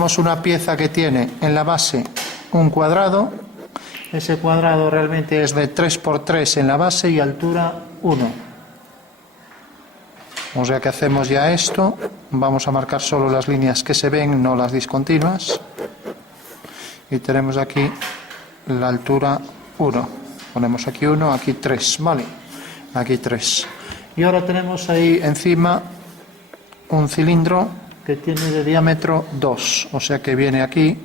tenemos una pieza que tiene en la base un cuadrado. Ese cuadrado realmente es de 3 por 3 en la base y altura 1. O sea que hacemos ya esto. Vamos a marcar solo las líneas que se ven, no las discontinuas. Y tenemos aquí la altura 1. Ponemos aquí 1, aquí 3, ¿vale? Aquí 3. Y ahora tenemos ahí encima un cilindro que tiene de diámetro 2, o sea que viene aquí,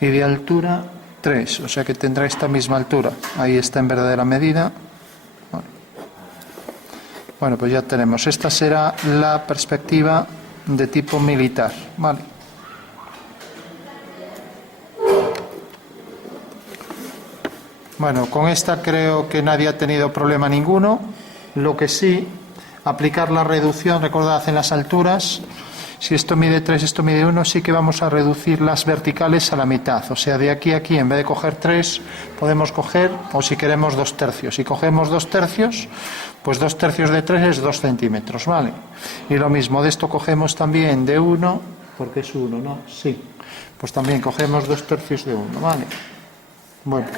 y de altura 3, o sea que tendrá esta misma altura. Ahí está en verdadera medida. Bueno, pues ya tenemos. Esta será la perspectiva de tipo militar, ¿vale? Bueno, con esta creo que nadie ha tenido problema ninguno. Lo que sí, aplicar la reducción, recordad, en las alturas, si esto mide 3, esto mide 1, sí que vamos a reducir las verticales a la mitad. O sea, de aquí a aquí, en vez de coger 3, podemos coger, o si queremos, 2 tercios. Si cogemos 2 tercios, pues 2 tercios de 3 es 2 centímetros, ¿vale? Y lo mismo, de esto cogemos también de 1, porque es 1, ¿no? Sí. Pues también cogemos 2 tercios de 1, ¿vale? Bueno.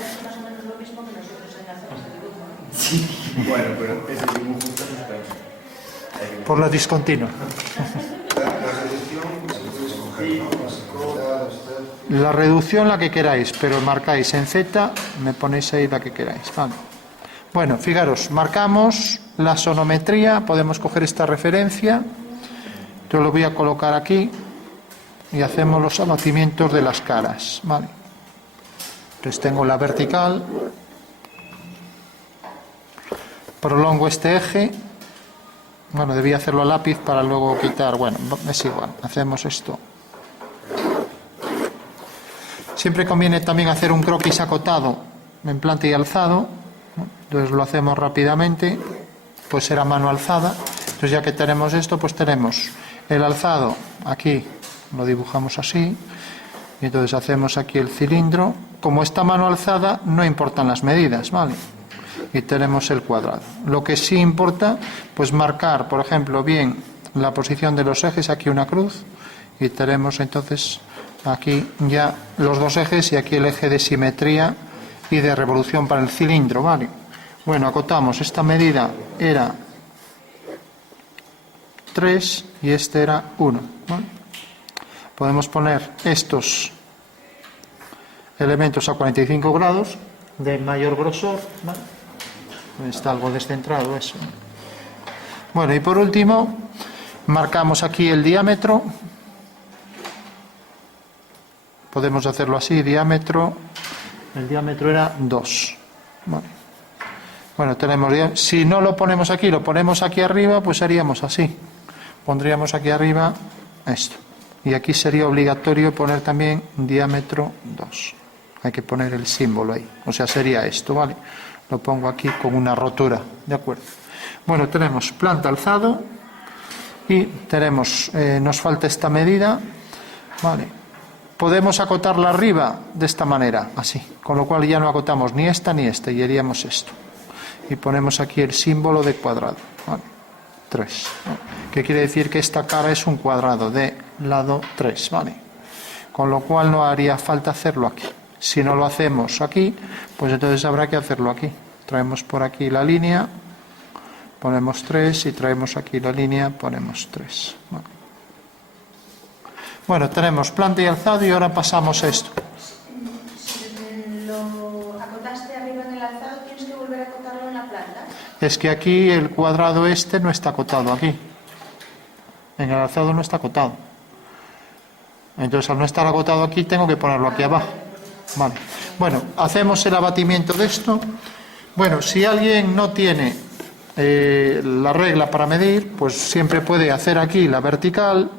Sí. Bueno, pero ese dibujo por la discontinua. La reducción la que queráis, pero marcáis en Z, me ponéis ahí la que queráis. Vale. Bueno, fijaros, marcamos la sonometría, podemos coger esta referencia, yo lo voy a colocar aquí y hacemos los abatimientos de las caras. Vale. Entonces tengo la vertical, prolongo este eje. Bueno, debía hacerlo a lápiz para luego quitar. Bueno, es igual, hacemos esto. Siempre conviene también hacer un croquis acotado en planta y alzado. Entonces lo hacemos rápidamente, pues será mano alzada. Entonces ya que tenemos esto, pues tenemos el alzado aquí, lo dibujamos así. Y entonces hacemos aquí el cilindro. Como está mano alzada, no importan las medidas, ¿vale? Y tenemos el cuadrado. Lo que sí importa, pues marcar, por ejemplo, bien la posición de los ejes, aquí una cruz, y tenemos entonces aquí ya los dos ejes y aquí el eje de simetría y de revolución para el cilindro, ¿vale? Bueno, acotamos, esta medida era 3 y este era 1, ¿vale? Podemos poner estos elementos a 45 grados de mayor grosor, ¿vale? Está algo descentrado eso. Bueno, y por último, marcamos aquí el diámetro. Podemos hacerlo así, diámetro. El diámetro era 2. Vale. Bueno, tenemos, si no lo ponemos aquí, lo ponemos aquí arriba, pues haríamos así. Pondríamos aquí arriba esto. Y aquí sería obligatorio poner también diámetro 2. Hay que poner el símbolo ahí. O sea, sería esto, ¿vale? Lo pongo aquí con una rotura, ¿de acuerdo? Bueno, tenemos planta alzado y tenemos, nos falta esta medida, ¿vale? Podemos acotarla arriba de esta manera, así, con lo cual ya no acotamos ni esta ni esta y haríamos esto. Y ponemos aquí el símbolo de cuadrado, ¿vale? 3, ¿vale? Que quiere decir que esta cara es un cuadrado de lado 3, ¿vale? Con lo cual no haría falta hacerlo aquí. Si no lo hacemos aquí, pues entonces habrá que hacerlo aquí. Traemos por aquí la línea, ponemos 3 y traemos aquí la línea, ponemos 3. Bueno, tenemos planta y alzado y ahora pasamos a esto. Si lo acotaste arriba en el alzado, ¿tienes que volver a acotarlo en la planta? Es que aquí el cuadrado este no está acotado aquí. En el alzado no está acotado. Entonces al no estar acotado aquí tengo que ponerlo aquí abajo. Vale. Bueno, hacemos el abatimiento de esto. Bueno, si alguien no tiene la regla para medir, pues siempre puede hacer aquí la vertical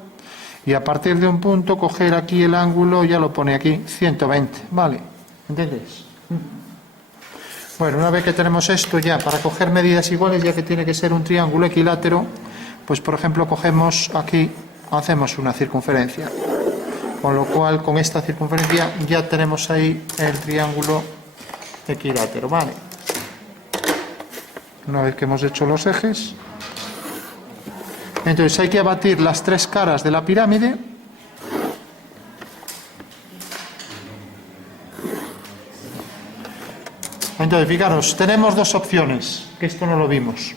y a partir de un punto coger aquí el ángulo, ya lo pone aquí, 120, ¿vale? ¿Entiendes? Bueno, una vez que tenemos esto ya, para coger medidas iguales, ya que tiene que ser un triángulo equilátero, pues por ejemplo cogemos aquí, hacemos una circunferencia. Con lo cual, con esta circunferencia ya tenemos ahí el triángulo equilátero, ¿vale? Una vez que hemos hecho los ejes, entonces hay que abatir las 3 caras de la pirámide Entonces, fijaros, tenemos dos opciones, que esto no lo vimos.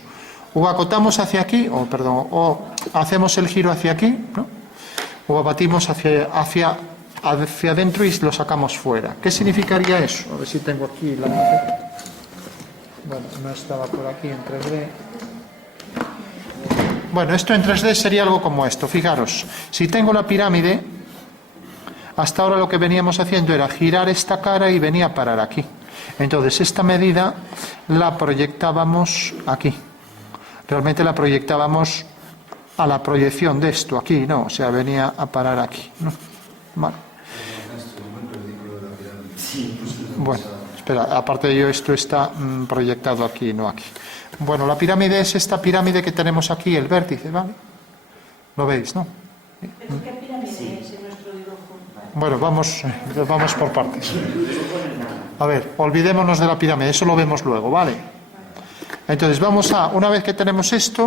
O acotamos hacia aquí, o hacemos el giro hacia aquí, ¿no? O abatimos hacia adentro y lo sacamos fuera. ¿Qué significaría eso? A ver si tengo aquí la imagen. Bueno, no estaba por aquí en 3D. Bueno, esto en 3D sería algo como esto. Fijaros, si tengo la pirámide, hasta ahora lo que veníamos haciendo era girar esta cara y venía a parar aquí. Entonces, esta medida la proyectábamos aquí. Realmente la proyectábamos a la proyección de esto aquí, ¿no? O sea, venía a parar aquí, ¿no? Vale. Bueno, espera, aparte de ello, esto está proyectado aquí, no aquí. Bueno, la pirámide es esta pirámide que tenemos aquí, el vértice, ¿vale? ¿Lo veis, no? ¿Pero qué pirámide es en nuestro dibujo? Bueno, vamos por partes. A ver, olvidémonos de la pirámide, eso lo vemos luego, ¿vale? Entonces una vez que tenemos esto,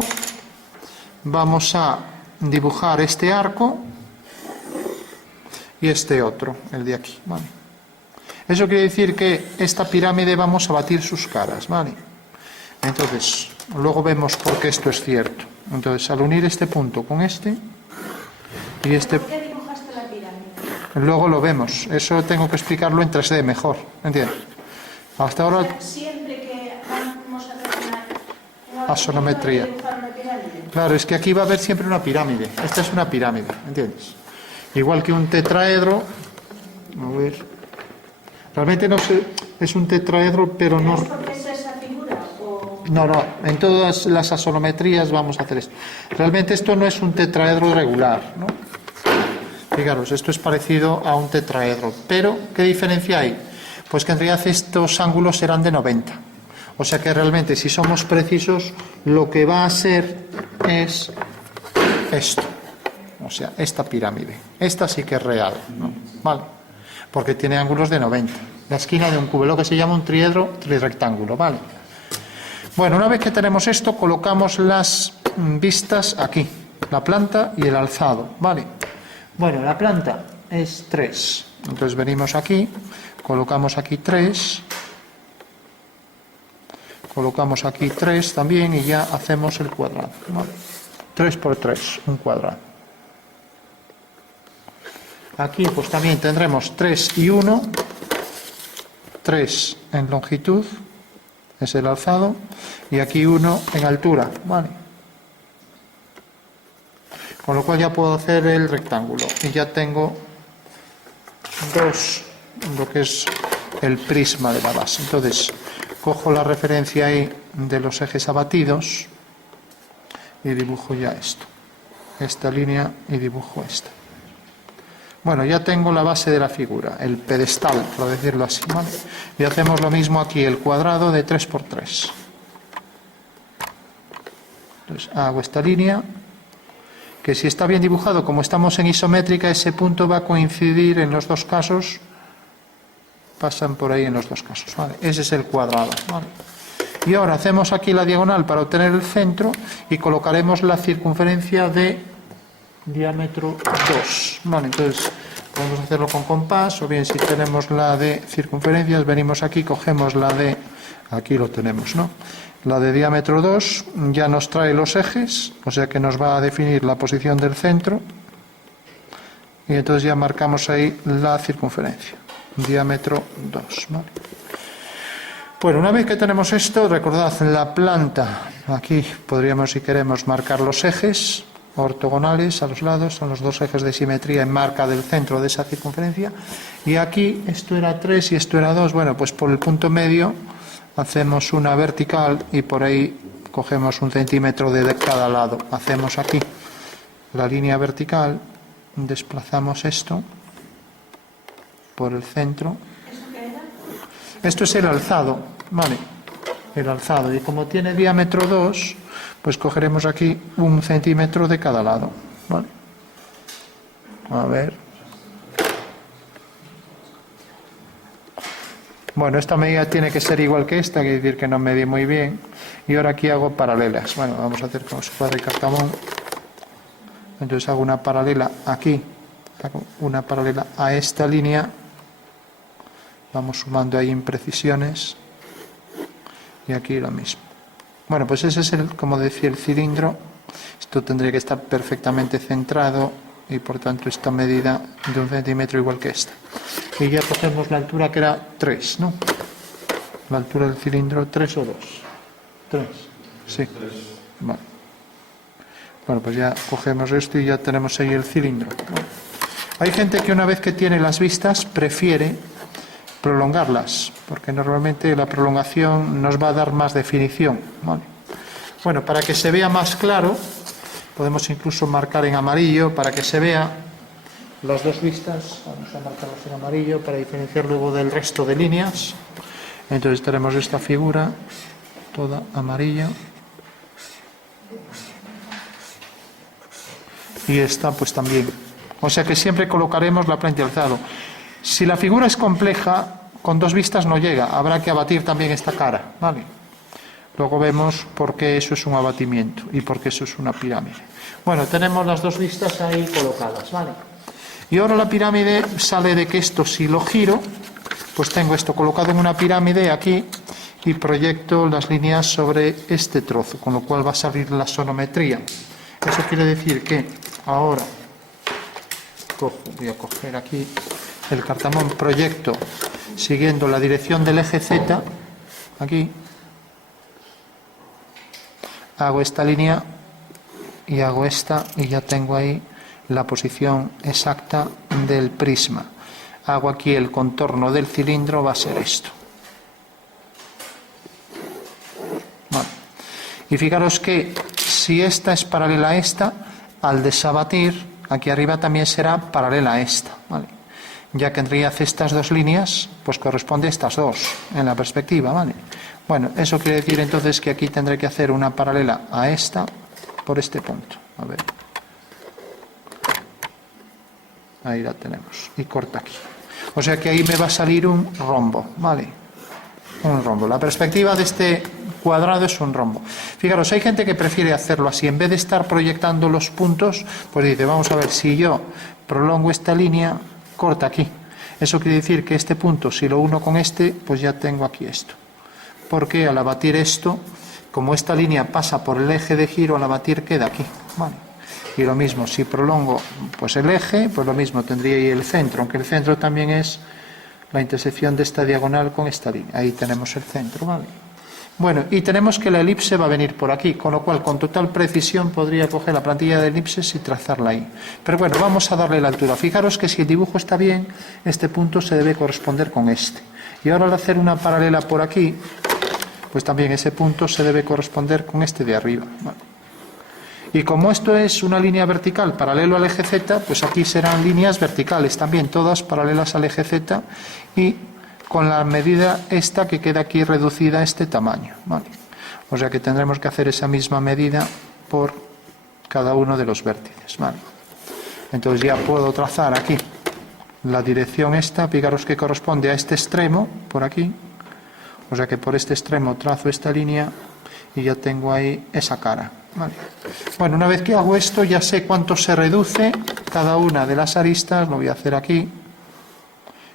vamos a dibujar este arco y este otro, el de aquí, ¿vale? Eso quiere decir que esta pirámide vamos a batir sus caras, ¿vale? Entonces, luego vemos por qué esto es cierto. Entonces, al unir este punto con este y este... ¿Por qué dibujaste la pirámide? Luego lo vemos, eso tengo que explicarlo en 3D mejor, ¿entiendes? Hasta ahora... O sea, siempre que vamos a hacer una Asonometría. dibujar una pirámide. Claro, es que aquí va a haber siempre una pirámide. Esta es una pirámide, ¿entiendes? Igual que un tetraedro. A ver. Realmente no sé, es un tetraedro, pero no... ¿Es porque es esa figura? O... No, en todas las asonometrías vamos a hacer esto. Realmente esto no es un tetraedro regular, ¿no? Fijaros, esto es parecido a un tetraedro. Pero, ¿qué diferencia hay? Pues que en realidad estos ángulos serán de 90. O sea que realmente, si somos precisos, lo que va a ser es esto. O sea, esta pirámide. Esta sí que es real, ¿no? Vale. Porque tiene ángulos de 90. La esquina de un cubo, lo que se llama un triedro trirrectángulo, ¿vale? Bueno, una vez que tenemos esto, colocamos las vistas aquí. La planta y el alzado, ¿vale? Bueno, la planta es 3. Entonces venimos aquí, colocamos aquí 3. Colocamos aquí 3 también y ya hacemos el cuadrado, ¿vale? 3 por 3, un cuadrado. Aquí pues también tendremos 3 y 1, 3 en longitud, es el alzado, y aquí 1 en altura, ¿vale? Con lo cual ya puedo hacer el rectángulo y ya tengo 2, lo que es el prisma de la base. Entonces, cojo la referencia ahí de los ejes abatidos y dibujo ya esto, esta línea y dibujo esta. Bueno, ya tengo la base de la figura, el pedestal, por decirlo así, ¿vale? Y hacemos lo mismo aquí, el cuadrado de 3 por 3. Entonces hago esta línea, que si está bien dibujado, como estamos en isométrica, ese punto va a coincidir en los dos casos, pasan por ahí en los dos casos, ¿vale? Ese es el cuadrado, ¿vale? Y ahora hacemos aquí la diagonal para obtener el centro y colocaremos la circunferencia de diámetro 2, ¿vale? Entonces podemos hacerlo con compás, o bien si tenemos la de circunferencias, venimos aquí, cogemos la de, aquí lo tenemos, ¿no? La de diámetro 2 ya nos trae los ejes, o sea que nos va a definir la posición del centro, y entonces ya marcamos ahí la circunferencia, diámetro 2, ¿vale? Bueno, una vez que tenemos esto, recordad, la planta, aquí podríamos, si queremos, marcar los ejes ortogonales a los lados, son los dos ejes de simetría en marca del centro de esa circunferencia, y aquí esto era 3 y esto era 2, bueno, pues por el punto medio hacemos una vertical y por ahí cogemos 1 centímetro de cada lado, hacemos aquí la línea vertical, desplazamos esto por el centro. ¿Eso qué era? Esto es el alzado, ¿vale? El alzado, y como tiene diámetro 2, pues cogeremos aquí 1 centímetro de cada lado, ¿vale? A ver. Bueno, esta medida tiene que ser igual que esta, quiere decir que no medí muy bien. Y ahora aquí hago paralelas. Bueno, vamos a hacer como si fuera de cartabón. Entonces hago una paralela aquí, hago una paralela a esta línea. Vamos sumando ahí imprecisiones. y aquí lo mismo. Bueno, pues ese es como decía, el cilindro. Esto tendría que estar perfectamente centrado y por tanto esta medida de 1 centímetro igual que esta. Y ya cogemos la altura que era 3, ¿no? La altura del cilindro, 3 o 2. 3, sí. Vale. Bueno, pues ya cogemos esto y ya tenemos ahí el cilindro. Bueno. Hay gente que una vez que tiene las vistas prefiere prolongarlas, porque normalmente la prolongación nos va a dar más definición. ¿Vale? Bueno, para que se vea más claro, podemos incluso marcar en amarillo, para que se vea las dos vistas. Vamos a marcarlas en amarillo para diferenciar luego del resto de líneas. Entonces tenemos esta figura toda amarilla. Y esta pues también. O sea que siempre colocaremos la planta de alzado. Si la figura es compleja, con dos vistas no llega. Habrá que abatir también esta cara, ¿vale? Luego vemos por qué eso es un abatimiento y por qué eso es una pirámide. Bueno, tenemos las dos vistas ahí colocadas, ¿vale? Y ahora la pirámide sale de que esto, si lo giro, pues tengo esto colocado en una pirámide aquí y proyecto las líneas sobre este trozo, con lo cual va a salir la sonometría. Eso quiere decir que ahora voy a coger aquí el cartamón, proyecto siguiendo la dirección del eje Z, aquí, hago esta línea y hago esta y ya tengo ahí la posición exacta del prisma. Hago aquí el contorno del cilindro, va a ser esto. Vale. Y fijaros que si esta es paralela a esta, al desabatir, aquí arriba también será paralela a esta, ¿vale? Ya que en realidad estas dos líneas, pues corresponde a estas dos en la perspectiva, ¿vale? Bueno, eso quiere decir entonces que aquí tendré que hacer una paralela a esta por este punto. A ver. Ahí la tenemos. Y corta aquí. O sea que ahí me va a salir un rombo, ¿vale? Un rombo. La perspectiva de este cuadrado es un rombo. Fijaros, hay gente que prefiere hacerlo así. En vez de estar proyectando los puntos, pues dice, vamos a ver, si yo prolongo esta línea, corta aquí. Eso quiere decir que este punto, si lo uno con este, pues ya tengo aquí esto. Porque al abatir esto, como esta línea pasa por el eje de giro, al abatir queda aquí, ¿vale? Y lo mismo, si prolongo pues el eje, pues lo mismo, tendría ahí el centro, aunque el centro también es la intersección de esta diagonal con esta línea. Ahí tenemos el centro, ¿vale? Bueno, y tenemos que la elipse va a venir por aquí, con lo cual con total precisión podría coger la plantilla de elipses y trazarla ahí. Pero bueno, vamos a darle la altura. Fijaros que si el dibujo está bien, este punto se debe corresponder con este. Y ahora al hacer una paralela por aquí, pues también ese punto se debe corresponder con este de arriba, ¿vale? Y como esto es una línea vertical paralelo al eje Z, pues aquí serán líneas verticales también, todas paralelas al eje Z y con la medida esta que queda aquí reducida a este tamaño, ¿vale? O sea que tendremos que hacer esa misma medida por cada uno de los vértices, ¿vale? Entonces ya puedo trazar aquí la dirección esta, fijaros que corresponde a este extremo, por aquí. O sea que por este extremo trazo esta línea y ya tengo ahí esa cara, ¿vale? Bueno, una vez que hago esto ya sé cuánto se reduce cada una de las aristas, lo voy a hacer aquí.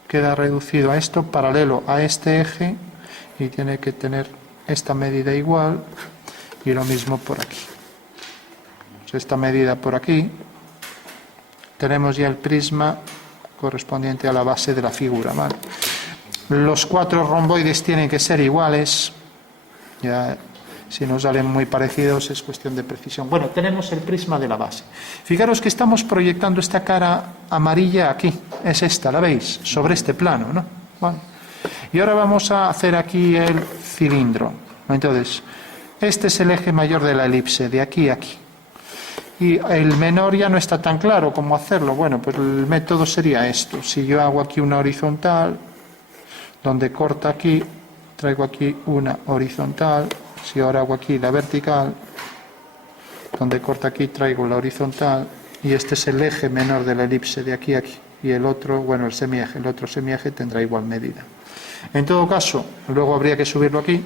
Queda reducido a esto, paralelo a este eje y tiene que tener esta medida igual y lo mismo por aquí. Pues esta medida por aquí. Tenemos ya el prisma correspondiente a la base de la figura, ¿vale? Los cuatro romboides tienen que ser iguales. Ya, si nos salen muy parecidos es cuestión de precisión. Bueno, tenemos el prisma de la base. Fijaros que estamos proyectando esta cara amarilla aquí. Es esta, ¿la veis? Sobre este plano, ¿no? Vale. Y ahora vamos a hacer aquí el cilindro. Entonces, este es el eje mayor de la elipse, de aquí a aquí. Y el menor ya no está tan claro cómo hacerlo. Bueno, pues el método sería esto. Si yo hago aquí una horizontal, donde corta aquí, traigo aquí una horizontal. Si ahora hago aquí la vertical, donde corta aquí, traigo la horizontal. Y este es el eje menor de la elipse, de aquí a aquí. Y el otro, bueno, el semieje. El otro semieje tendrá igual medida. En todo caso, luego habría que subirlo aquí.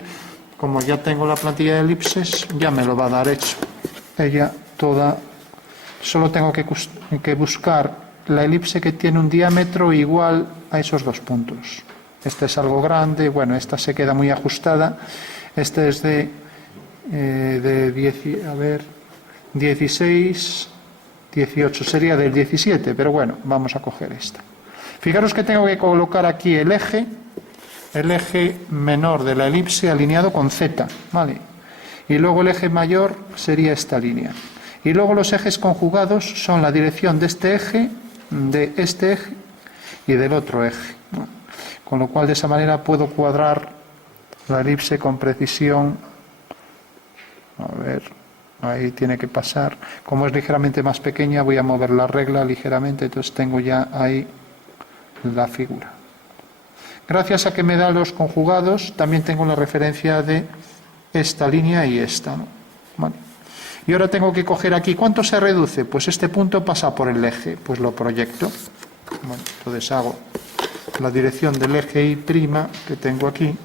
Como ya tengo la plantilla de elipses, ya me lo va a dar hecho. Ella toda, solo tengo que buscar la elipse que tiene un diámetro igual a esos dos puntos. Esta es algo grande, bueno, esta se queda muy ajustada. Este es de 16, 18, sería del 17, pero bueno, vamos a coger esta. Fijaros que tengo que colocar aquí el eje menor de la elipse alineado con Z, ¿vale? Y luego el eje mayor sería esta línea. Y luego los ejes conjugados son la dirección de este eje y del otro eje, ¿no? Con lo cual de esa manera puedo cuadrar la elipse con precisión. A ver, ahí tiene que pasar. Como es ligeramente más pequeña, voy a mover la regla ligeramente, entonces tengo ya ahí la figura. Gracias a que me da los conjugados, también tengo la referencia de esta línea y esta, ¿no? Vale. Y ahora tengo que coger aquí, ¿cuánto se reduce? Pues este punto pasa por el eje, pues lo proyecto. Bueno, entonces hago la dirección del eje Y' que tengo aquí,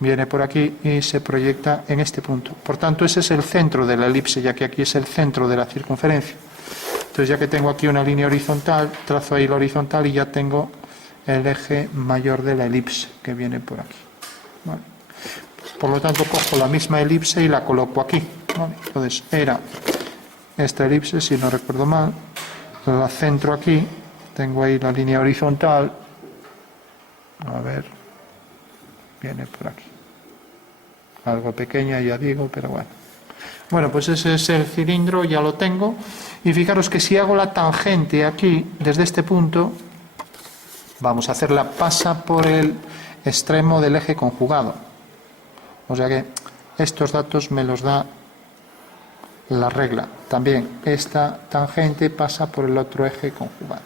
viene por aquí y se proyecta en este punto. Por tanto, ese es el centro de la elipse, ya que aquí es el centro de la circunferencia. Entonces, ya que tengo aquí una línea horizontal, trazo ahí la horizontal y ya tengo el eje mayor de la elipse, que viene por aquí. ¿Vale? Por lo tanto, cojo la misma elipse y la coloco aquí. ¿Vale? Entonces, era esta elipse, si no recuerdo mal, la centro aquí, tengo ahí la línea horizontal, a ver, viene por aquí. Algo pequeña, ya digo, pero bueno. Bueno, pues ese es el cilindro, ya lo tengo. Y fijaros que si hago la tangente aquí, desde este punto, vamos a hacerla, pasa por el extremo del eje conjugado. O sea que estos datos me los da la regla. También esta tangente pasa por el otro eje conjugado.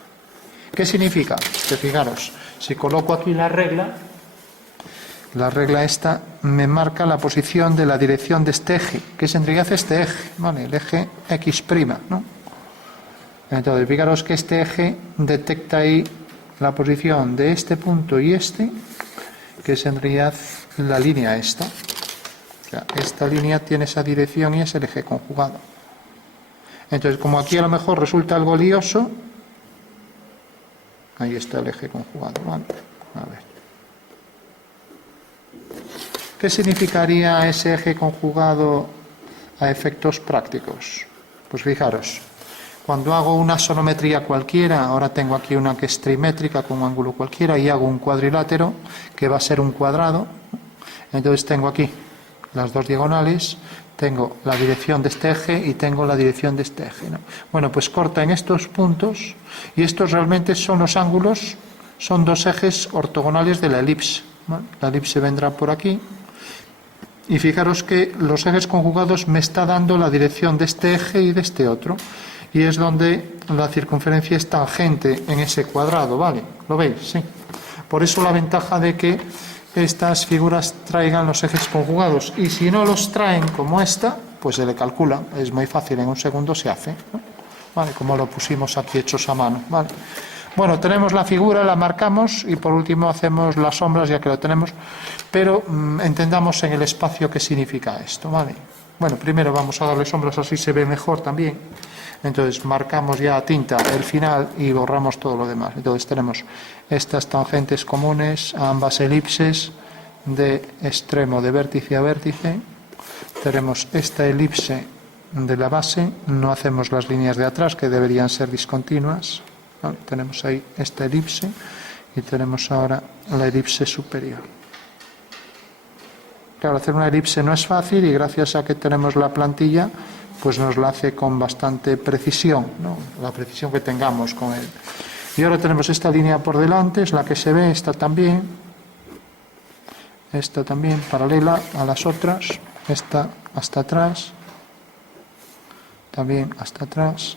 ¿Qué significa? Que fijaros, si coloco aquí la regla esta me marca la posición de la dirección de este eje, que es en realidad este eje, ¿vale? El eje X', ¿no? Entonces, fijaros que este eje detecta ahí la posición de este punto y este, que es en realidad la línea esta. O sea, esta línea tiene esa dirección y es el eje conjugado. Entonces, como aquí a lo mejor resulta algo lioso, ahí está el eje conjugado, ¿vale? A ver. ¿Qué significaría ese eje conjugado a efectos prácticos? Pues fijaros, cuando hago una sonometría cualquiera, ahora tengo aquí una que es trimétrica con un ángulo cualquiera y hago un cuadrilátero que va a ser un cuadrado, entonces tengo aquí las dos diagonales, tengo la dirección de este eje y tengo la dirección de este eje, ¿no? Bueno, pues corta en estos puntos y estos realmente son los ángulos, son dos ejes ortogonales de la elipse, ¿vale? La elipse vendrá por aquí y fijaros que los ejes conjugados me está dando la dirección de este eje y de este otro y es donde la circunferencia es tangente en ese cuadrado, ¿vale? ¿Lo veis? Sí. Por eso la ventaja de que estas figuras traigan los ejes conjugados y si no los traen como esta, pues se le calcula, es muy fácil, en un segundo se hace, ¿no? ¿Vale? Como lo pusimos aquí hechos a mano, ¿vale? Bueno, tenemos la figura, la marcamos y por último hacemos las sombras ya que lo tenemos, pero entendamos en el espacio qué significa esto, ¿vale? Bueno, primero vamos a darle sombras, así se ve mejor también. Entonces marcamos ya a tinta el final y borramos todo lo demás. Entonces tenemos estas tangentes comunes a ambas elipses de extremo de vértice a vértice. Tenemos esta elipse de la base, no hacemos las líneas de atrás que deberían ser discontinuas. ¿Vale? Tenemos ahí esta elipse y tenemos ahora la elipse superior. Claro, hacer una elipse no es fácil y gracias a que tenemos la plantilla pues nos la hace con bastante precisión, ¿no? La precisión que tengamos con él. Y ahora tenemos esta línea por delante, es la que se ve, esta también, paralela a las otras, esta hasta atrás, también hasta atrás.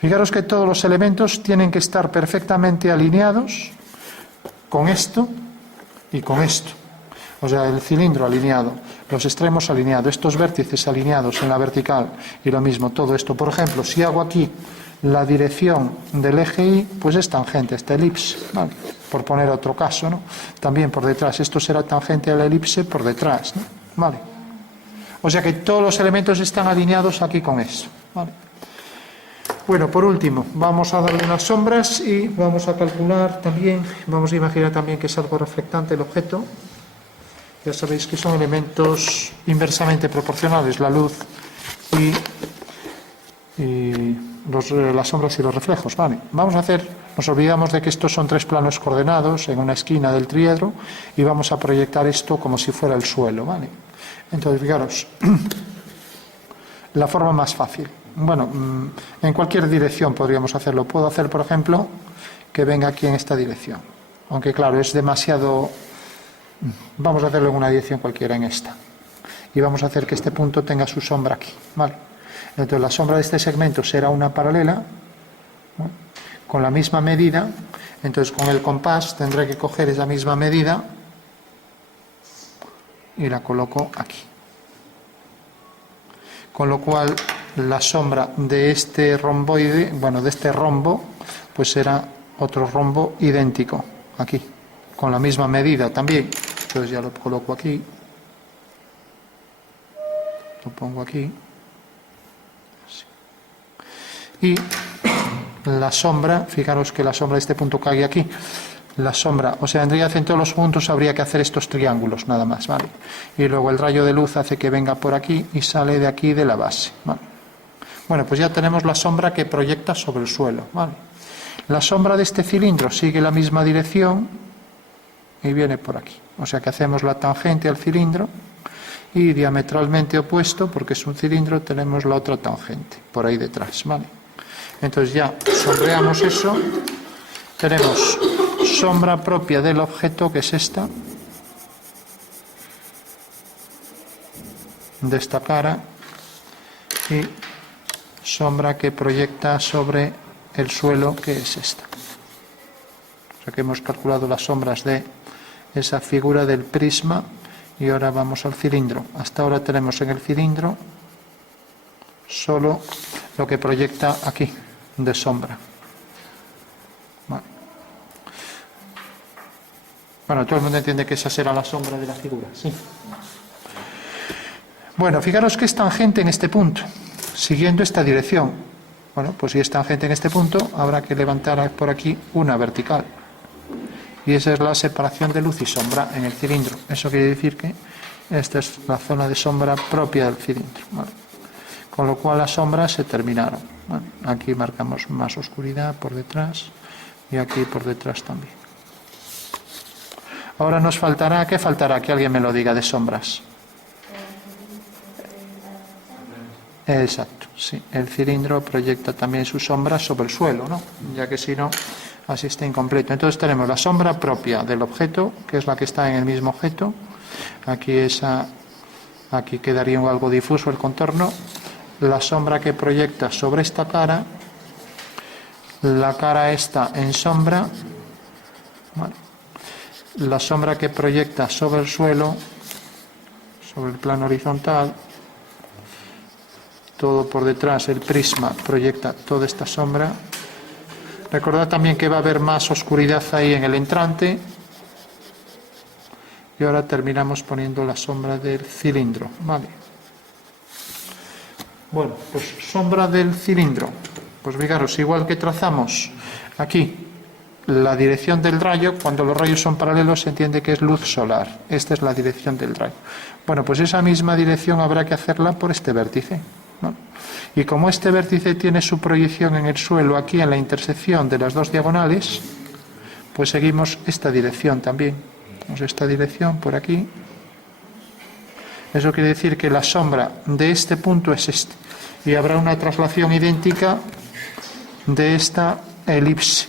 Fijaros que todos los elementos tienen que estar perfectamente alineados con esto y con esto. O sea, el cilindro alineado, los extremos alineados, estos vértices alineados en la vertical y lo mismo, todo esto. Por ejemplo, si hago aquí la dirección del eje Y, pues es tangente a esta elipse, ¿vale? Por poner otro caso, ¿no? También por detrás, esto será tangente a la elipse por detrás, ¿no? ¿Vale? O sea que todos los elementos están alineados aquí con eso, ¿vale? Bueno, por último, vamos a darle unas sombras y vamos a calcular también, vamos a imaginar también que es algo reflectante el objeto. Ya sabéis que son elementos inversamente proporcionales, la luz y las sombras y los reflejos. Vale, vamos a hacer, nos olvidamos de que estos son 3 planos coordenados en una esquina del triedro y vamos a proyectar esto como si fuera el suelo. Vale, entonces fijaros, la forma más fácil. Bueno, en cualquier dirección podríamos hacerlo. Puedo hacer, por ejemplo, que venga aquí en esta dirección. Aunque claro, es demasiado... Vamos a hacerlo en una dirección cualquiera, en esta. Y vamos a hacer que este punto tenga su sombra aquí. ¿Vale? Entonces la sombra de este segmento será una paralela, ¿no?, con la misma medida. Entonces con el compás tendré que coger esa misma medida y la coloco aquí. Con lo cual la sombra de este romboide, bueno, de este rombo, pues será otro rombo idéntico aquí, con la misma medida también. Entonces ya lo coloco aquí, lo pongo aquí, así. Y la sombra, fijaros que la sombra de este punto cae aquí. La sombra, o sea, en realidad en todos los puntos habría que hacer estos triángulos nada más, ¿vale? Y luego el rayo de luz hace que venga por aquí y sale de aquí de la base, ¿vale? Bueno, pues ya tenemos la sombra que proyecta sobre el suelo, ¿vale? La sombra de este cilindro sigue la misma dirección y viene por aquí. O sea que hacemos la tangente al cilindro y diametralmente opuesto, porque es un cilindro, tenemos la otra tangente por ahí detrás, ¿vale? Entonces ya sombreamos eso, tenemos sombra propia del objeto, que es esta, de esta cara, y sombra que proyecta sobre el suelo, que es esta. O sea que hemos calculado las sombras de esa figura del prisma y ahora vamos al cilindro. Hasta ahora tenemos en el cilindro solo lo que proyecta aquí de sombra. Vale. Bueno, todo el mundo entiende que esa será la sombra de la figura, ¿sí? Bueno, fijaros que es tangente en este punto, siguiendo esta dirección. Bueno, pues si es tangente en este punto, habrá que levantar por aquí una vertical. Y esa es la separación de luz y sombra en el cilindro. Eso quiere decir que esta es la zona de sombra propia del cilindro, ¿vale? Con lo cual las sombras se terminaron. Bueno, aquí marcamos más oscuridad por detrás y aquí por detrás también. Ahora nos faltará, ¿qué faltará? Que alguien me lo diga de sombras. Exacto, sí. El cilindro proyecta también su sombra sobre el suelo, ¿no? Ya que si no, así está incompleto. Entonces tenemos la sombra propia del objeto, que es la que está en el mismo objeto. Aquí quedaría algo difuso el contorno. La sombra que proyecta sobre esta cara, la cara está en sombra, ¿vale? La sombra que proyecta sobre el suelo, sobre el plano horizontal, todo por detrás, el prisma proyecta toda esta sombra. Recordad también que va a haber más oscuridad ahí en el entrante. Y ahora terminamos poniendo la sombra del cilindro, ¿vale? Bueno, pues sombra del cilindro. Pues fijaros, igual que trazamos aquí la dirección del rayo, cuando los rayos son paralelos se entiende que es luz solar. Esta es la dirección del rayo. Bueno, pues esa misma dirección habrá que hacerla por este vértice, ¿no? Y como este vértice tiene su proyección en el suelo aquí en la intersección de las dos diagonales, pues seguimos esta dirección también. Pues esta dirección por aquí. Eso quiere decir que la sombra de este punto es este. Y habrá una traslación idéntica de esta elipse.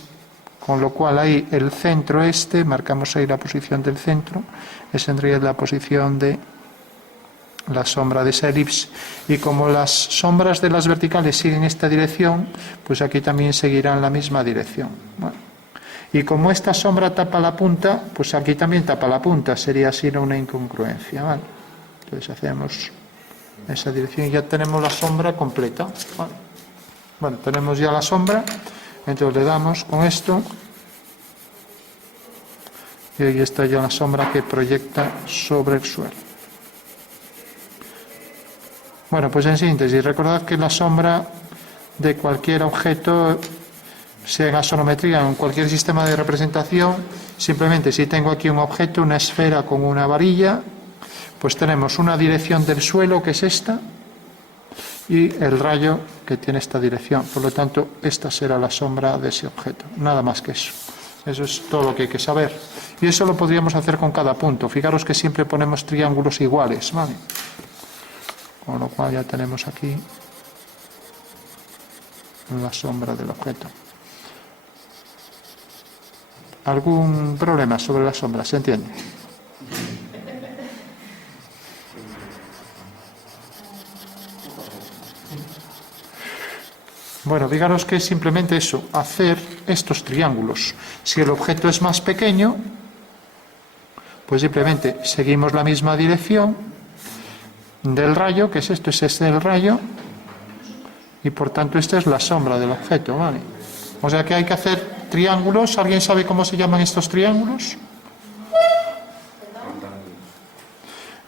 Con lo cual ahí el centro este, marcamos ahí la posición del centro, esa tendría la posición de la sombra de esa elipse. Y como las sombras de las verticales siguen esta dirección, pues aquí también seguirán la misma dirección. Bueno. Y como esta sombra tapa la punta, pues aquí también tapa la punta, sería así una incongruencia, ¿vale? Entonces hacemos esa dirección y ya tenemos la sombra completa, ¿vale? Bueno, tenemos ya la sombra, entonces le damos con esto y ahí está ya la sombra que proyecta sobre el suelo. Bueno, pues en síntesis, recordad que la sombra de cualquier objeto, sea en axonometría o en cualquier sistema de representación. Simplemente si tengo aquí un objeto, una esfera con una varilla, pues tenemos una dirección del suelo, que es esta, y el rayo que tiene esta dirección. Por lo tanto, esta será la sombra de ese objeto. Nada más que eso. Eso es todo lo que hay que saber. Y eso lo podríamos hacer con cada punto. Fijaros que siempre ponemos triángulos iguales, ¿vale? Con lo cual ya tenemos aquí la sombra del objeto. ¿Algún problema sobre la sombra? ¿Se entiende? Bueno, fijaros que es simplemente eso, hacer estos triángulos. Si el objeto es más pequeño, pues simplemente seguimos la misma dirección del rayo, que es esto, es este el rayo, y por tanto esta es la sombra del objeto, ¿vale? O sea que hay que hacer triángulos. ¿Alguien sabe cómo se llaman estos triángulos?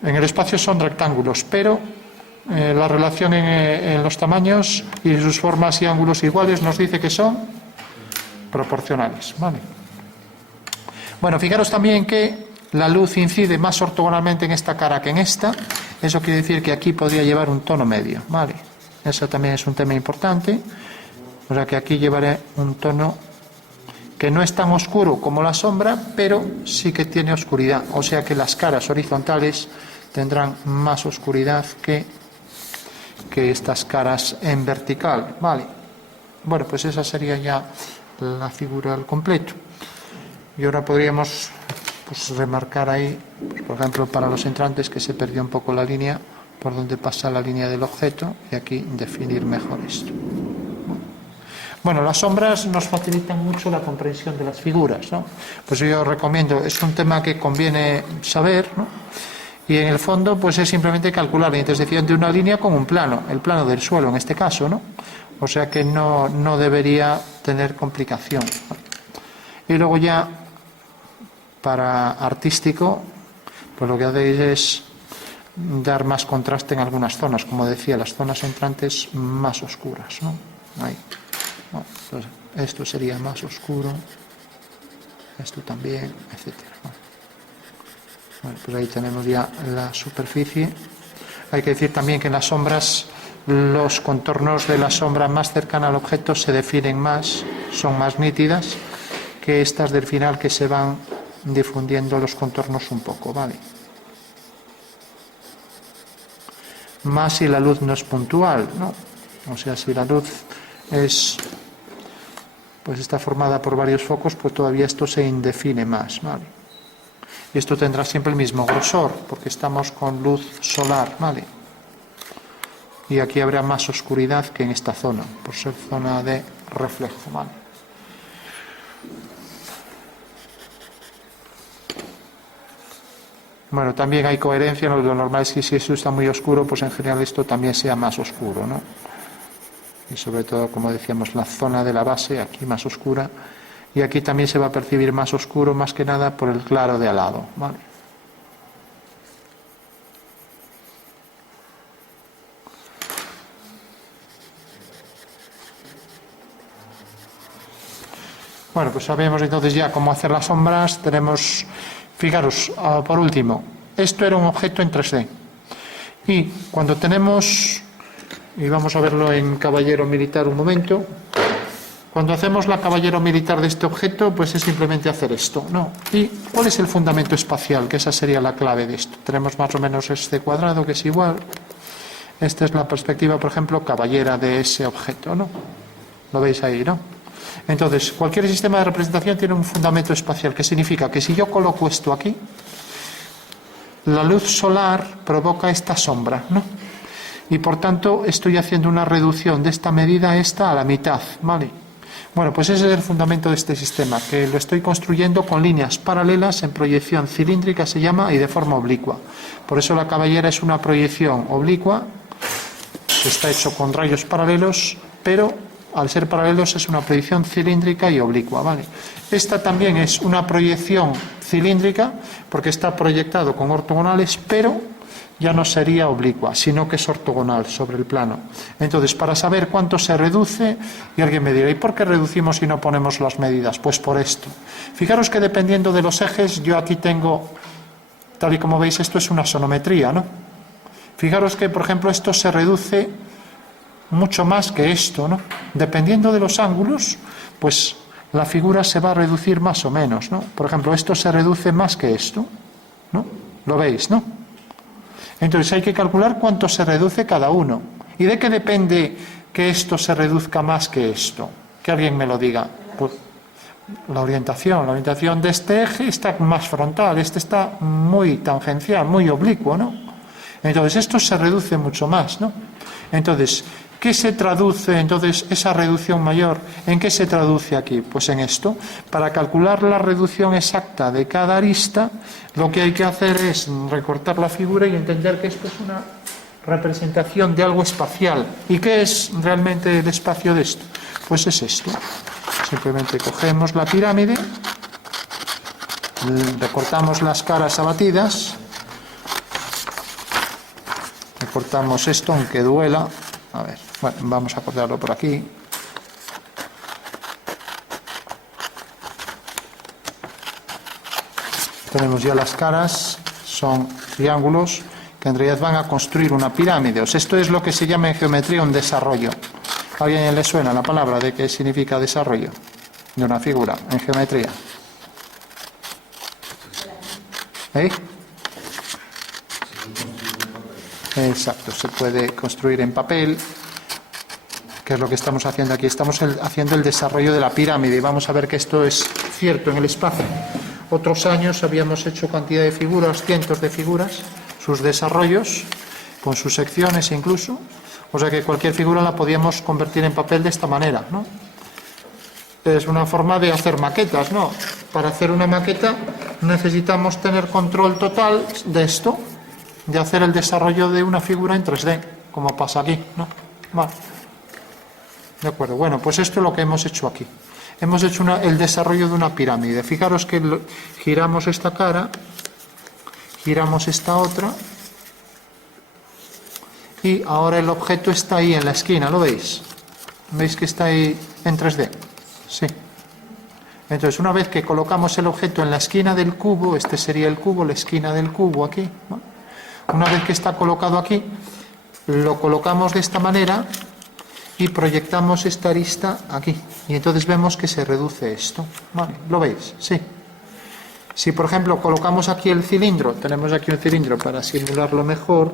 En el espacio son rectángulos, pero la relación en los tamaños y sus formas y ángulos iguales nos dice que son proporcionales, ¿vale? Bueno, fijaros también que la luz incide más ortogonalmente en esta cara que en esta. Eso quiere decir que aquí podría llevar un tono medio, ¿vale? Eso también es un tema importante. O sea que aquí llevaré un tono que no es tan oscuro como la sombra, pero sí que tiene oscuridad. O sea que las caras horizontales tendrán más oscuridad que estas caras en vertical, ¿vale? Bueno, pues esa sería ya la figura al completo. Y ahora podríamos remarcar ahí, pues, por ejemplo, para los entrantes, que se perdió un poco la línea por donde pasa la línea del objeto, y aquí definir mejor esto. Bueno, las sombras nos facilitan mucho la comprensión de las figuras, ¿no? Pues yo recomiendo, es un tema que conviene saber, ¿no? Y en el fondo, pues es simplemente calcular la intersección de una línea con un plano, el plano del suelo en este caso, ¿no? O sea que no debería tener complicación. Y luego ya, para artístico, pues lo que hacéis es dar más contraste en algunas zonas, como decía, las zonas entrantes más oscuras, ¿no? Ahí. Bueno, entonces, esto sería más oscuro, esto también, etcétera. Bueno, pues ahí tenemos ya la superficie. Hay que decir también que en las sombras, los contornos de la sombra más cercana al objeto se definen más, son más nítidas que estas del final, que se van difundiendo los contornos un poco, ¿vale? Más si la luz no es puntual, ¿no? O sea, si la luz pues está formada por varios focos, pues todavía esto se indefine más, ¿vale? Y esto tendrá siempre el mismo grosor, porque estamos con luz solar, ¿vale? Y aquí habrá más oscuridad que en esta zona, por ser zona de reflejo, ¿vale? Bueno, también hay coherencia, ¿no? Lo normal es que si esto está muy oscuro, pues en general esto también sea más oscuro, ¿no? Y sobre todo, como decíamos, la zona de la base, aquí más oscura, y aquí también se va a percibir más oscuro, más que nada por el claro de al lado, ¿vale? Bueno, pues sabemos entonces ya cómo hacer las sombras. Tenemos, fijaros, por último, esto era un objeto en 3D. Y cuando tenemos, y vamos a verlo en caballero militar un momento, cuando hacemos la caballero militar de este objeto, pues es simplemente hacer esto, ¿no? ¿Y cuál es el fundamento espacial? Que esa sería la clave de esto. Tenemos más o menos este cuadrado, que es igual. Esta es la perspectiva, por ejemplo, caballera de ese objeto, ¿no? Lo veis ahí, ¿no? Entonces, cualquier sistema de representación tiene un fundamento espacial, que significa que si yo coloco esto aquí, la luz solar provoca esta sombra, ¿no? Y por tanto estoy haciendo una reducción de esta medida a esta a la mitad, ¿vale? Bueno, pues ese es el fundamento de este sistema, que lo estoy construyendo con líneas paralelas en proyección cilíndrica, se llama, y de forma oblicua. Por eso la cabellera es una proyección oblicua, está hecho con rayos paralelos, pero al ser paralelos es una proyección cilíndrica y oblicua, ¿vale? Esta también es una proyección cilíndrica porque está proyectado con ortogonales, pero ya no sería oblicua, sino que es ortogonal sobre el plano. Entonces, para saber cuánto se reduce, y alguien me dirá, ¿y por qué reducimos y no ponemos las medidas? Pues por esto. Fijaros que dependiendo de los ejes, yo aquí tengo, tal y como veis, esto es una sonometría, ¿no? Fijaros que, por ejemplo, esto se reduce mucho más que esto, ¿no? Dependiendo de los ángulos, pues la figura se va a reducir más o menos, ¿no? Por ejemplo, esto se reduce más que esto, ¿no? ¿Lo veis, no? Entonces hay que calcular cuánto se reduce cada uno. ¿Y de qué depende que esto se reduzca más que esto? Que alguien me lo diga. Pues la orientación de este eje está más frontal, este está muy tangencial, muy oblicuo, ¿no? Entonces esto se reduce mucho más, ¿no? Entonces, ¿qué se traduce entonces esa reducción mayor? ¿En qué se traduce aquí? Pues en esto. Para calcular la reducción exacta de cada arista, lo que hay que hacer es recortar la figura y entender que esto es una representación de algo espacial. ¿Y qué es realmente el espacio de esto? Pues es esto. Simplemente cogemos la pirámide, recortamos las caras abatidas, recortamos esto aunque duela. A ver, bueno, vamos a cortarlo por aquí. Tenemos ya las caras, son triángulos que en realidad van a construir una pirámide. O sea, esto es lo que se llama en geometría un desarrollo. ¿A alguien le suena la palabra de qué significa desarrollo de una figura en geometría? ¿Eh? Exacto, se puede construir en papel, que es lo que estamos haciendo aquí. Estamos haciendo el desarrollo de la pirámide y vamos a ver que esto es cierto en el espacio. Otros años habíamos hecho cantidad de figuras, cientos de figuras, sus desarrollos, con sus secciones incluso. O sea que cualquier figura la podíamos convertir en papel de esta manera, ¿no? Es una forma de hacer maquetas, ¿no? Para hacer una maqueta necesitamos tener control total de esto, de hacer el desarrollo de una figura en 3D, como pasa aquí, ¿no? Vale. De acuerdo, bueno, pues esto es lo que hemos hecho aquí. Hemos hecho el desarrollo de una pirámide. Fijaros que giramos esta cara, giramos esta otra, y ahora el objeto está ahí en la esquina, ¿lo veis? ¿Veis que está ahí en 3D? Sí. Entonces, una vez que colocamos el objeto en la esquina del cubo, este sería el cubo, la esquina del cubo aquí, ¿no? Una vez que está colocado aquí, lo colocamos de esta manera y proyectamos esta arista aquí. Y entonces vemos que se reduce esto. ¿Vale? ¿Lo veis? Sí. Si, por ejemplo, colocamos aquí el cilindro, tenemos aquí un cilindro para simularlo mejor,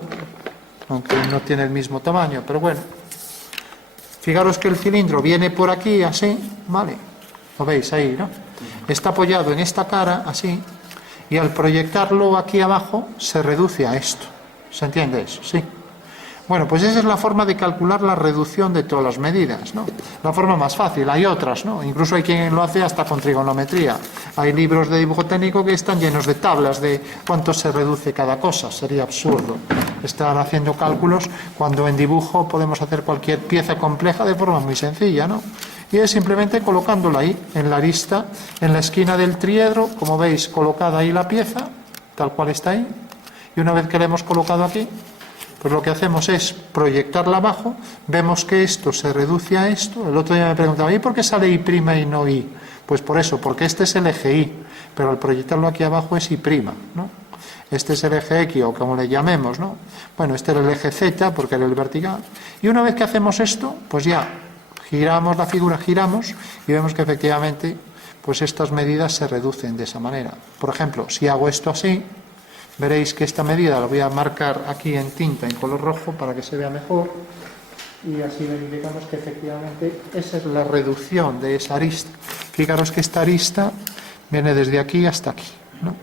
aunque no tiene el mismo tamaño, pero bueno. Fijaros que el cilindro viene por aquí, así, ¿vale? Lo veis ahí, ¿no? Está apoyado en esta cara, así, y al proyectarlo aquí abajo se reduce a esto. ¿Se entiende eso? Sí. Bueno, pues esa es la forma de calcular la reducción de todas las medidas, ¿no? La forma más fácil. Hay otras, ¿no? Incluso hay quien lo hace hasta con trigonometría. Hay libros de dibujo técnico que están llenos de tablas de cuánto se reduce cada cosa. Sería absurdo estar haciendo cálculos cuando en dibujo podemos hacer cualquier pieza compleja de forma muy sencilla, ¿no? Y es simplemente colocándola ahí, en la arista, en la esquina del triedro, como veis, colocada ahí la pieza, tal cual está ahí. Y una vez que la hemos colocado aquí, pues lo que hacemos es proyectarla abajo, vemos que esto se reduce a esto. El otro día me preguntaba, ¿y por qué sale I' y no I? Pues por eso, porque este es el eje I, pero al proyectarlo aquí abajo es I', ¿no? Este es el eje X, o como le llamemos, ¿no? Bueno, este era el eje Z, porque era el vertical. Y una vez que hacemos esto, pues ya giramos la figura, giramos, y vemos que efectivamente, pues estas medidas se reducen de esa manera. Por ejemplo, si hago esto así, veréis que esta medida la voy a marcar aquí en tinta en color rojo para que se vea mejor, y así verificamos que efectivamente esa es la reducción de esa arista. Fijaros que esta arista viene desde aquí hasta aquí, ¿no?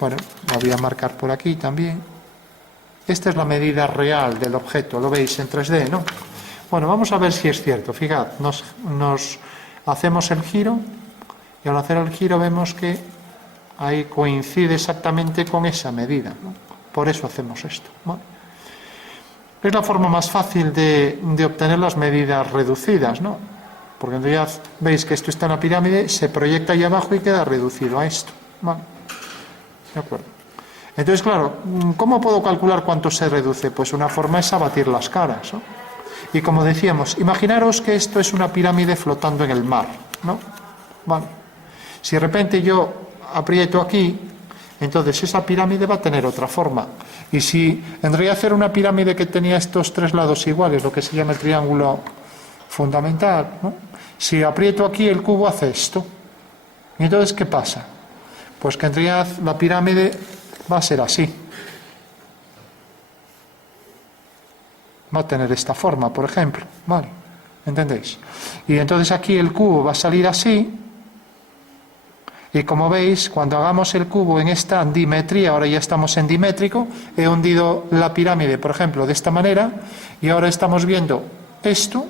Bueno, la voy a marcar por aquí también. Esta es la medida real del objeto, lo veis en 3D, ¿no? Bueno, vamos a ver si es cierto. Fijad, nos hacemos el giro, y al hacer el giro vemos que ahí coincide exactamente con esa medida, ¿no? Por eso hacemos esto, ¿no? Es la forma más fácil de obtener las medidas reducidas, ¿no? Porque en realidad veis que esto está en la pirámide, se proyecta ahí abajo y queda reducido a esto, ¿vale? ¿De acuerdo? Entonces, claro, ¿cómo puedo calcular cuánto se reduce? Pues una forma es abatir las caras, ¿no? Y como decíamos, imaginaros que esto es una pirámide flotando en el mar, ¿no? Vale. Si de repente yo aprieto aquí, entonces esa pirámide va a tener otra forma. Y si en realidad era una pirámide que tenía estos tres lados iguales, lo que se llama el triángulo fundamental, ¿no? Si aprieto aquí, el cubo hace esto. ¿Y entonces qué pasa? Pues que en realidad la pirámide va a ser así. Va a tener esta forma, por ejemplo. ¿Vale? ¿Entendéis? Y entonces aquí el cubo va a salir así. Y como veis, cuando hagamos el cubo en esta dimetría, ahora ya estamos en dimétrico, he hundido la pirámide, por ejemplo, de esta manera, y ahora estamos viendo esto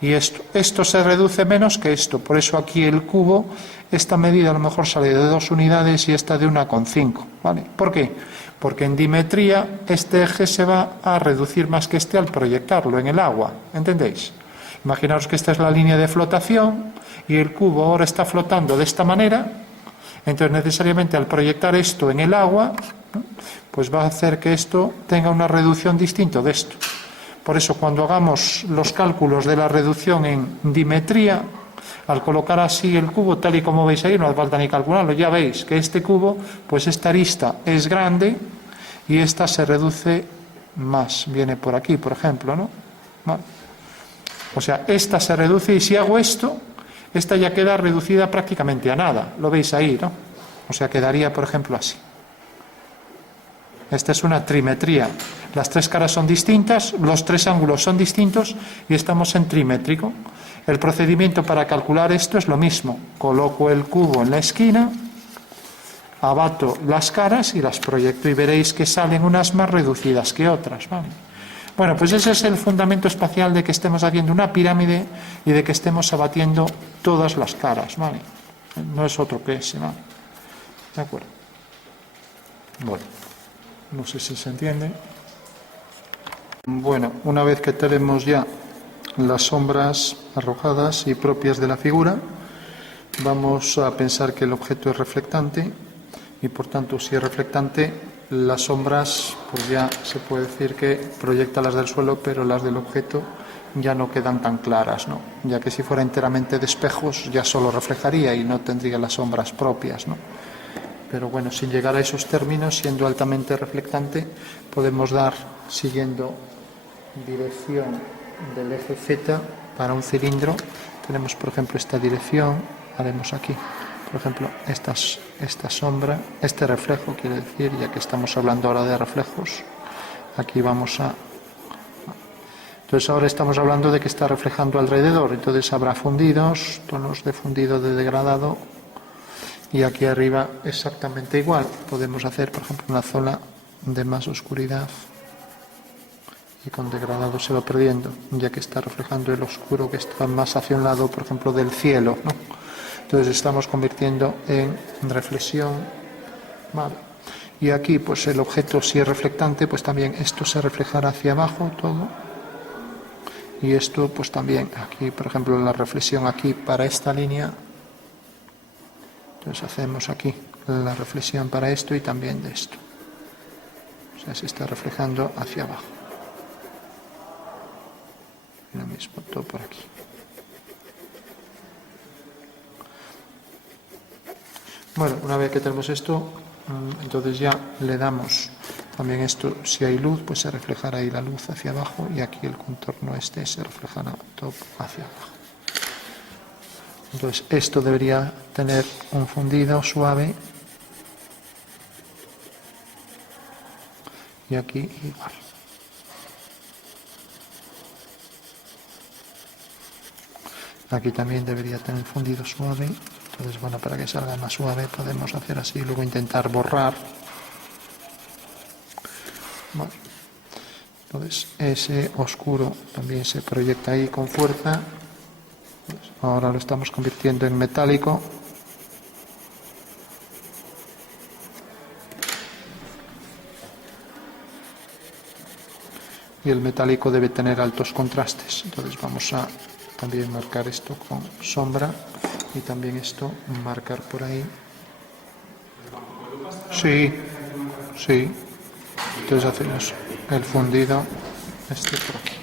y esto. Esto se reduce menos que esto, por eso aquí el cubo, esta medida a lo mejor sale de 2 unidades y esta de 1,5. ¿Vale? ¿Por qué? Porque en dimetría este eje se va a reducir más que este al proyectarlo en el agua. ¿Entendéis? Imaginaos que esta es la línea de flotación y el cubo ahora está flotando de esta manera. Entonces necesariamente al proyectar esto en el agua, ¿no?, pues va a hacer que esto tenga una reducción distinta de esto. Por eso cuando hagamos los cálculos de la reducción en dimetría, al colocar así el cubo tal y como veis ahí, no hace falta ni calcularlo, ya veis que este cubo, pues esta arista es grande y esta se reduce más, viene por aquí, por ejemplo, ¿no? ¿Vale? O sea, esta se reduce y si hago esto, esta ya queda reducida prácticamente a nada. Lo veis ahí, ¿no? O sea, quedaría, por ejemplo, así. Esta es una trimetría. Las tres caras son distintas, los tres ángulos son distintos y estamos en trimétrico. El procedimiento para calcular esto es lo mismo. Coloco el cubo en la esquina, abato las caras y las proyecto y veréis que salen unas más reducidas que otras, ¿vale? Bueno, pues ese es el fundamento espacial de que estemos haciendo una pirámide y de que estemos abatiendo todas las caras, ¿vale? No es otro que ese, ¿vale? ¿De acuerdo? Bueno, no sé si se entiende. Bueno, una vez que tenemos ya las sombras arrojadas y propias de la figura, vamos a pensar que el objeto es reflectante y por tanto si es reflectante, las sombras pues ya se puede decir que proyecta las del suelo, pero las del objeto ya no quedan tan claras, ¿no? Ya que si fuera enteramente de espejos ya solo reflejaría y no tendría las sombras propias, ¿no? Pero bueno, sin llegar a esos términos, siendo altamente reflectante, podemos dar, siguiendo dirección del eje Z para un cilindro, tenemos por ejemplo esta dirección, haremos aquí, por ejemplo, esta sombra, este reflejo, quiere decir, ya que estamos hablando ahora de reflejos, aquí vamos a... Entonces ahora estamos hablando de que está reflejando alrededor, entonces habrá fundidos, tonos de fundido, de degradado, y aquí arriba exactamente igual. Podemos hacer, por ejemplo, una zona de más oscuridad y con degradado se va perdiendo, ya que está reflejando el oscuro que está más hacia un lado, por ejemplo, del cielo, ¿no? Entonces estamos convirtiendo en reflexión, ¿vale? Y aquí, pues el objeto, si es reflectante, pues también esto se reflejará hacia abajo todo. Y esto, pues también, aquí, por ejemplo, la reflexión aquí para esta línea. Entonces hacemos aquí la reflexión para esto y también de esto. O sea, se está reflejando hacia abajo. Lo mismo, todo por aquí. Bueno, una vez que tenemos esto, entonces ya le damos también esto, si hay luz, pues se reflejará ahí la luz hacia abajo y aquí el contorno este se reflejará todo hacia abajo. Entonces esto debería tener un fundido suave y aquí igual. Aquí también debería tener fundido suave. Entonces, bueno, para que salga más suave podemos hacer así y luego intentar borrar. Bueno, entonces ese oscuro también se proyecta ahí con fuerza. Ahora lo estamos convirtiendo en metálico. Y el metálico debe tener altos contrastes. Entonces vamos a también marcar esto con sombra y también esto marcar por ahí. Sí. sí. Entonces hacemos el fundido por aquí.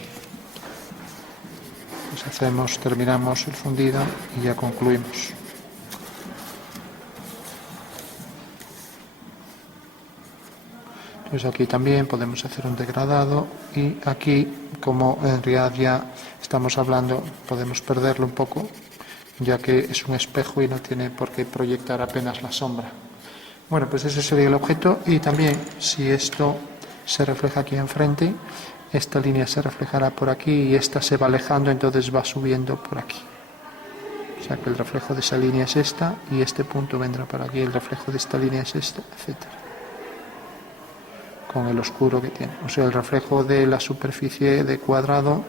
Pues terminamos el fundido y ya concluimos. Entonces aquí también podemos hacer un degradado y aquí, como en realidad ya estamos hablando, podemos perderlo un poco, ya que es un espejo y no tiene por qué proyectar apenas la sombra. Bueno, pues ese sería el objeto, y también si esto se refleja aquí enfrente, esta línea se reflejará por aquí y esta se va alejando, entonces va subiendo por aquí. O sea que el reflejo de esa línea es esta y este punto vendrá para aquí, el reflejo de esta línea es este, etcétera. Con el oscuro que tiene. O sea, el reflejo de la superficie de cuadrado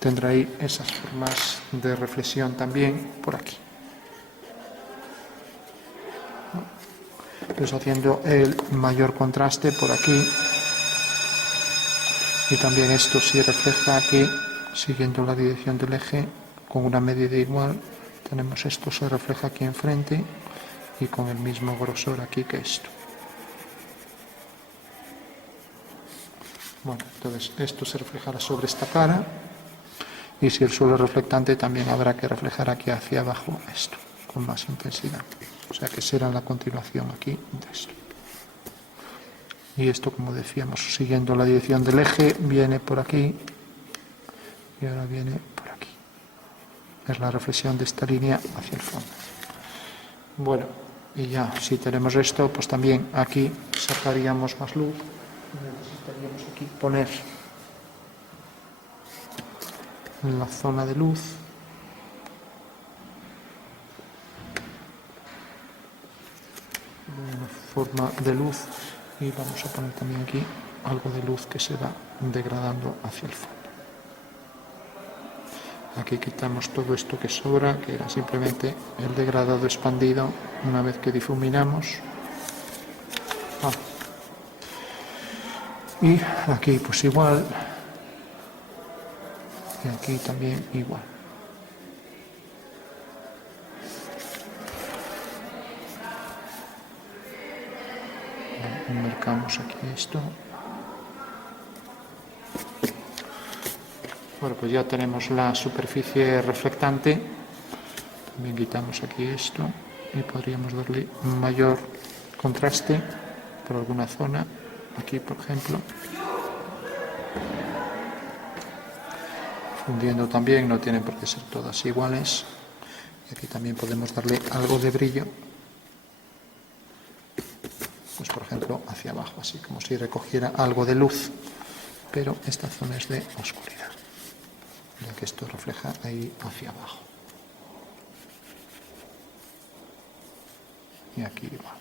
tendrá ahí esas formas de reflexión también por aquí. Entonces haciendo el mayor contraste por aquí, y también esto sí refleja aquí, siguiendo la dirección del eje, con una medida igual, tenemos esto se refleja aquí enfrente y con el mismo grosor aquí que esto. Bueno, entonces esto se reflejará sobre esta cara, y si el suelo es reflectante también habrá que reflejar aquí hacia abajo esto, con más intensidad. O sea que será la continuación aquí de esto. Y esto, como decíamos, siguiendo la dirección del eje, viene por aquí y ahora viene por aquí. Es la reflexión de esta línea hacia el fondo. Bueno, y ya si tenemos esto, pues también aquí sacaríamos más luz. Necesitaríamos aquí poner en la zona de luz una forma de luz, y vamos a poner también aquí algo de luz que se va degradando hacia el fondo. Aquí quitamos todo esto que sobra, que era simplemente el degradado expandido una vez que difuminamos. Y aquí pues igual, y aquí también igual. Marcamos aquí esto. Bueno, pues ya tenemos la superficie reflectante. También quitamos aquí esto y podríamos darle un mayor contraste por alguna zona. Aquí, por ejemplo. Fundiendo también, no tienen por qué ser todas iguales. Y aquí también podemos darle algo de brillo. Pues por ejemplo hacia abajo, así como si recogiera algo de luz, pero esta zona es de oscuridad, ya que esto refleja ahí hacia abajo. Y aquí igual.